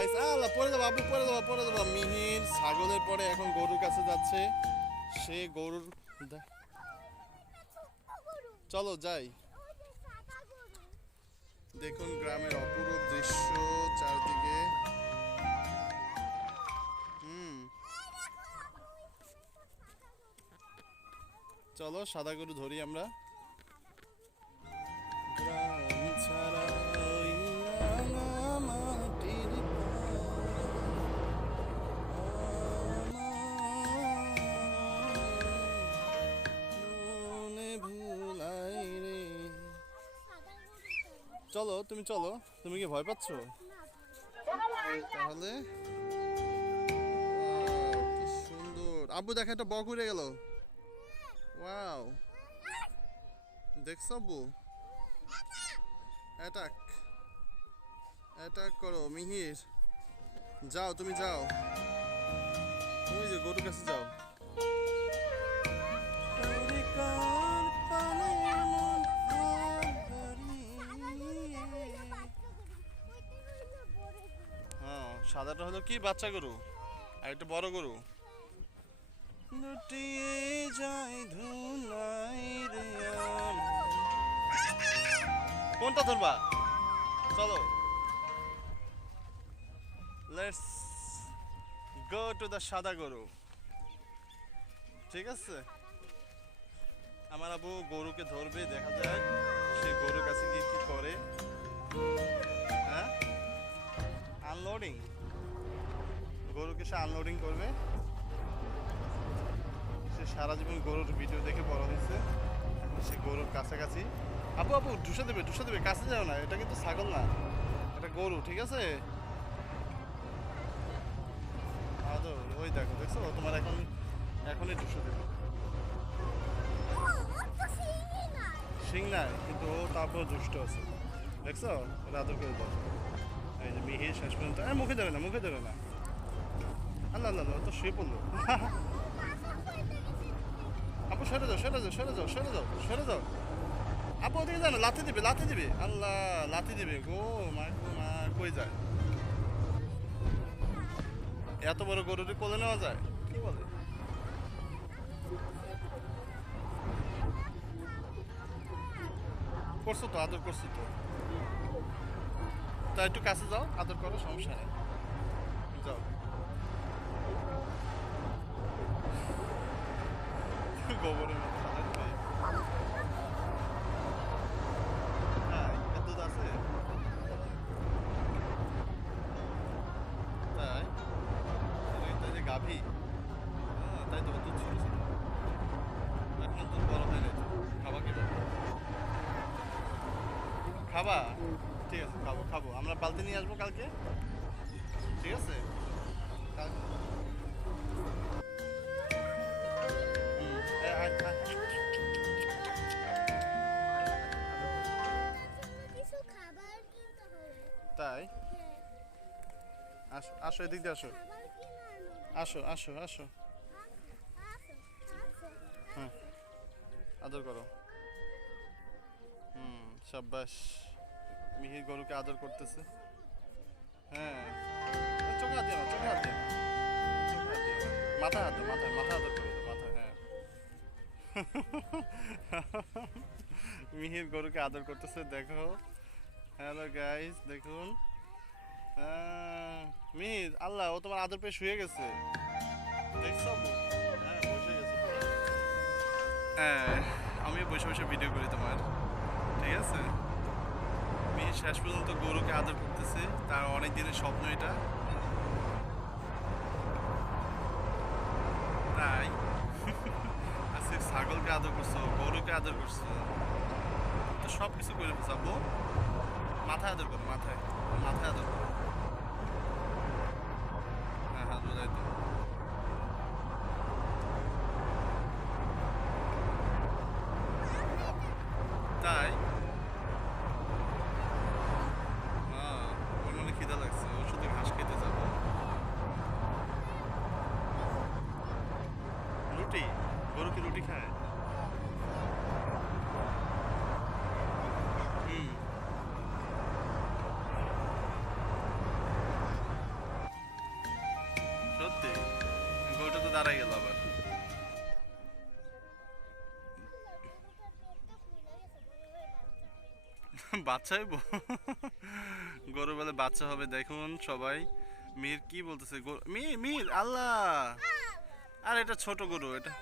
Guys, আল্লাহ পড়ে যাবো, আপু পড়ে যাবো, পড়ে যাবো। মিহির ছাগলের পরে এখন গরুর কাছে যাচ্ছে। সে গরুর চলো যাই। দেখুন গ্রামের অপরূপ দৃশ্য চারদিকে। হুম, চলো সাদা গরু ধরি আমরা। গ্রাম ছাড়া ওই রাঙা মাটির মনে ভুলাই রে। চলো তুমি চলো, তুমি কি ভয় পাচ্ছো? তাহলে কি সুন্দর। আব্বু দেখো একটা বক উড়ে গেল। ওয়াও, দেখছো আব্বু? অ্যাটাক, অ্যাটাক করো মিহির। যাও তুমি যাও, ওই যে গরুর কাছে যাও। হ্যাঁ, সাদাটা হলো কি বাচ্চা গরু, আর একটা বড় গরু। লুটিয়ে যায় ধুলাই রে আমার। কোনটা ধরবা? চলো, লেটস গো টু দ্য সাদা গরু। ঠিক আছে, আমার আবু গরুকে ধরবে, দেখা যায় সে গরুর কাছে গিয়ে কি করে। হ্যাঁ, আনলোডিং, গরুকে সে আনলোডিং করবে। সে সারা জীবন গরুর ভিডিও দেখে বড় হয়েছে, এখন সে গরুর কাছাকাছি। আপু আপু ঢুসে দেবে, ঢুসে দেবে, কাছে যাও না, এটা কিন্তু ছাগল না, এটা গরু। ঠিক আছে, আদর ওই দেখো, দেখছো তোমার এখন এখনই ঢুসে দেবে। শিং নাই কিন্তু ও তারপর দুষ্ট আছে, দেখছো? ওরা আদর করে দাও। এই যে মিহির শেষ পর্যন্ত মুখে দেবে না, মুখে দেবে না। আল্লাহ আল্লাহ, ও তো শুয়ে পড়লো। আপু সরে যাও, সরে যাও, সরে যাও, সরে যাও, সরে যাও। আপু ওদিকে যাও না, লাথি দিবে, লাথি দিবে। আল্লাহ, লাথি দিবে গো মা, গো মা, কই যায়? এত বড় গরুটি কোলে নেওয়া যায়? কি বলে? করছো তো, আদর করছো তো। তা একটু কাছে যাও, আদর করো, সমস্যা নেই। যাও। গোবরের মতো সাদা পায়ে। হ্যাঁ, এর দুধ আছে তাই? তাই যে গাভী, তাই তো দুধ ছিল ছিল, এখন দুধ বড় হয় নাই তো। খাবা কি বলো? খাবা? ঠিক আছে, খাবো খাবো, আমরা বালতি নিয়ে আসবো কালকে। ঠিক আছে, কালকে। আয়, আয়। তাই? আসো আসো, এদিক দিয়ে আসো, আসো আসো আসো। হ্যাঁ, আদর করো। সাব্বাস, মিহির গরুকে আদর করতেছে। হ্যাঁ, চোখে হাত দিও না, চোখে হাত দিও না, চোখে হাত দিও না। মাথা হাত দাও, মাথায়, মাথা আদর করে দাও, মাথা। হ্যাঁ। মিহির গরুকে আদর করতেছে, দেখো। হ্যালো গাইস, দেখুন। মিহির, আল্লাহ, ও তোমার আদর পেয়ে শুয়ে গেছে, দেখছো? হ্যাঁ, বসে গেছে পুরো। হ্যাঁ, আমিও বসে বসে ভিডিও করি তোমার। ঠিক আছে, মিহির শেষ পর্যন্ত গরুকে আদর করতেছে, তার অনেক দিনের স্বপ্ন এটা। তাই আজকে ছাগলকে আদর করছো, গরুকে আদর করছো, তো সব কিছু করে যাবো। মাথায় আদর করো, মাথায়, মাথায় আদর করো। হ্যাঁ হ্যাঁ, বোঝাই তো। তাই ওর মনে খিদা লাগছে, ওর সাথে ঘাস খেতে যাবো। রুটি, গরু কি রুটি খায়? হুম, দাঁড়াই গেল আবার। বাচ্চা হইব? গরু বলে বাচ্চা হবে, দেখুন সবাই। মীর কি বলতেছে? মীর মীর আল্লাহ, আর এটা ছোট গরু এটা।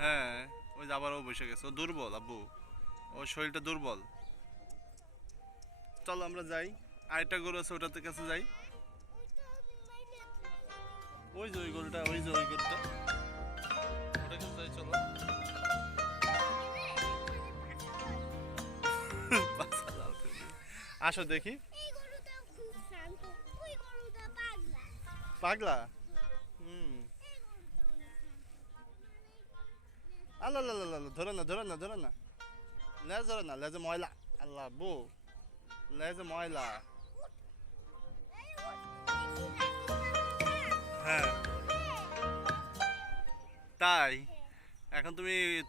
হ্যাঁ, ওই যে আবার ও বসে গেছে, ও দুর্বল আব্বু, ওর শরীরটা দুর্বল। চলো আমরা যাই, আরেকটা গরু আছে ওটাতে কাছে যাই। ওই যে ওই গরুটা, ওই যে ওই গরুটা, ওটা কাছে যাই চলো। আসো দেখি। পাগলা? হুম। আল্লাহ আল্লাহ আল্লাহ, ধরে না ধরে না ধরে না, লেজ ধরে না, লেজে ময়লা। আল্লাহ বউ, লেজে ময়লা। হ্যাঁ তাই, এখন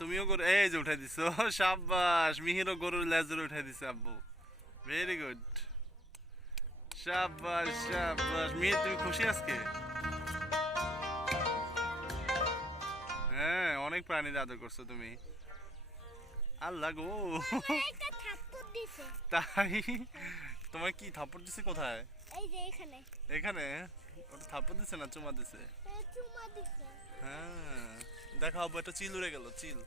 তুমিও গরু এই যে উঠাই দিছো। সাব্বাস, মিহিরও গরুর লেজ ধরে উঠাই দিছে আব্বু, ভেরি গুড। সাব্বাস সাব্বাস মিহির, তুমি খুশি আজকে? হ্যাঁ, অনেক প্রাণীর আদর করছো তুমি। আল্লাহ গো, তাই? তোমার কি থাপ্পড় দিছে কোথায়? এই যে এখানে। এখানে? ওটা থাপ্পড় দিছে না চুমা দিছে? চুমা দিছে। হ্যাঁ, দেখো আব্বু, একটা চিল উড়ে গেল, চিল।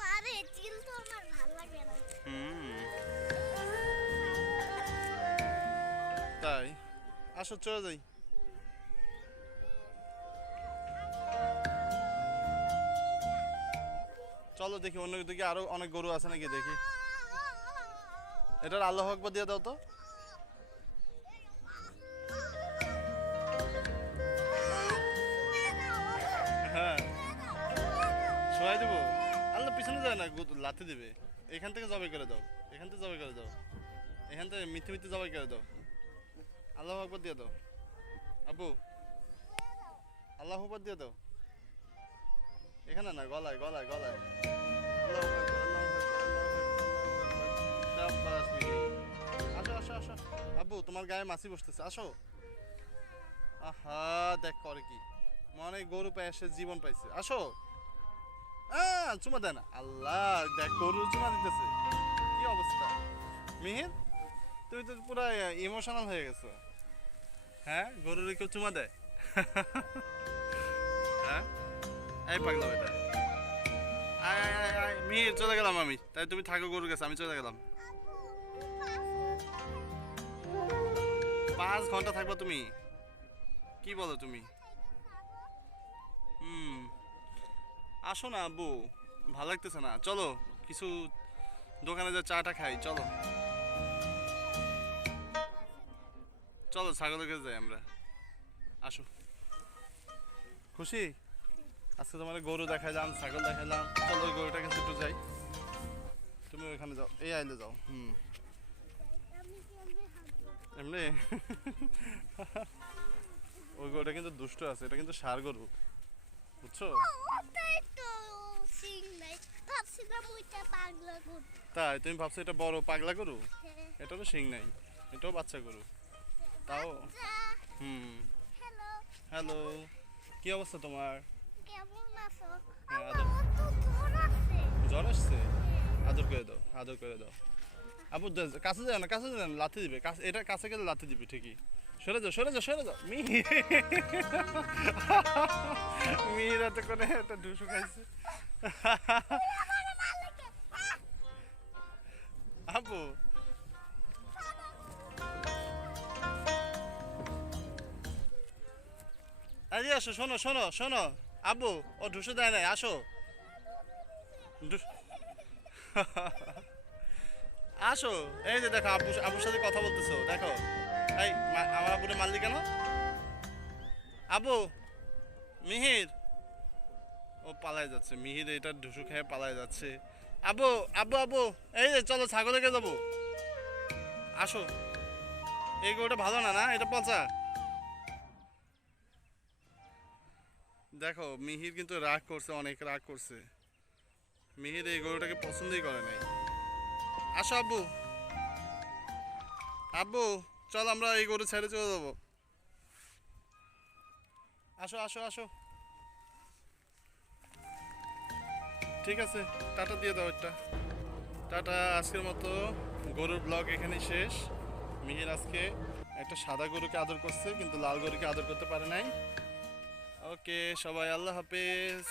মারে চিল তো আমার ভালো লাগে না। তাই, আসো চলে যাই। চলো দেখি অন্য দিকে আরো অনেক গরু আছে নাকি দেখি। এটার আল্লাহু আকবার দিয়ে দাও তো। হ্যাঁ, শোয়াই দেবো। আল্লাহ পিছনে যায় না, লাথি দিবে। এখান থেকে জবাই করে দাও, এখান থেকে জবাই করে দাও, এখান থেকে মিথ্যে মিথ্যে জবাই করে দাও। আল্লাহু আকবার দিয়ে দাও আব্বু, আল্লাহু আকবার দিয়ে দাও। এখানে না, গলায় গলায় গলায়। আল্লাহু আকবার, আল্লাহু আকবার, আল্লাহু আকবার। শাবাশ মিহি। আসো আসো আসো আব্বু, তোমার গায়ে মাছি বসতেছে, আসো। আহা, দেখ করে কি, মনে হয় গরু পায়ে এসে জীবন পাইছে। আসো। চুমা দেয় না, আল্লাহ দেখ গরু চুমা দিতেছে, কি অবস্থা। মিহির, তুমি তো পুরো ইমোশনাল হয়ে গেছো। হ্যাঁ, গরুর কেউ চুমা দেয়? হ্যাঁ, এই পাগলাম এটা। আয় আয় আয় আয় মিহির, চলে গেলাম আমি, তাই তুমি থাকো গরুর কাছে, আমি চলে গেলাম। 5 ঘন্টা থাকবা তুমি? কি বলো তুমি? হুম, আসো না আব্বু, ভালো লাগতেছে না, চলো কিছু দোকানে যা চাটা খাই, চলো। চলো ছাগলের কাছে যাই আমরা, আসো। খুশি? আজকে তোমার গরু দেখাইলাম, ছাগল দেখাইলাম, চলো ওই গরুটার কাছে একটু যাই। তুমি ওইখানে যাও, এই আইলে যাও। এমনি? ওই গরুটা কিন্তু দুষ্ট আছে, এটা কিন্তু ষাঁড় গরু, বুঝছো? তাই তুমি ভাবছো এটা বড় পাগলা গরু? এটারও শিং নাই, এটাও বাচ্চা গরু তাও। হ্যালো, কি অবস্থা তোমার? জ্বর আসছে? আদর করে দাও, আদর করে দাও। আবু কাছে যাও না, কাছে যাও না, লাথি দিবে, এটা কাছে গেলে লাথি দিবে ঠিকই। সরে যাও সরে যাও সরে যাও। মিহির এত করে একটা ঢুসু খাইছে। আবু, আরে আসো, শোনো শোনো শোনো আব্বু, ও ঢুসু দেয় নাই, আসো। আসো, এই যে দেখো আব্বু, আব্বুর সাথে কথা বলতেছো, দেখো। এই আমার আব্বুরে মারলি কেন? আব্বু, মিহির, ও পালায় যাচ্ছে, মিহির এটা ঢুসু খেয়ে পালায় যাচ্ছে। আব্বু আব্বু আব্বু, এই যে চলো ছাগলেকে যাবো, আসো। এই গরুটা ভালো না, না এটা পচা। দেখো মিহির কিন্তু রাগ করছে, অনেক রাগ করছে। মিহির এই গরুটাকে পছন্দই করে নাই। আসো আব্বু, আব্বু চল আমরা এই গরু ছেড়ে চলে যাবো। আসো আসো আসো। ঠিক আছে, টাটা দিয়ে দাও একটা। টাটা, আজকের মতো গরুর ব্লগ এখানেই শেষ। মিহির আজকে একটা সাদা গরুকে আদর করছে কিন্তু লাল গরুকে আদর করতে পারে নাই। ওকে সবাই, আল্লাহ হাফেজ।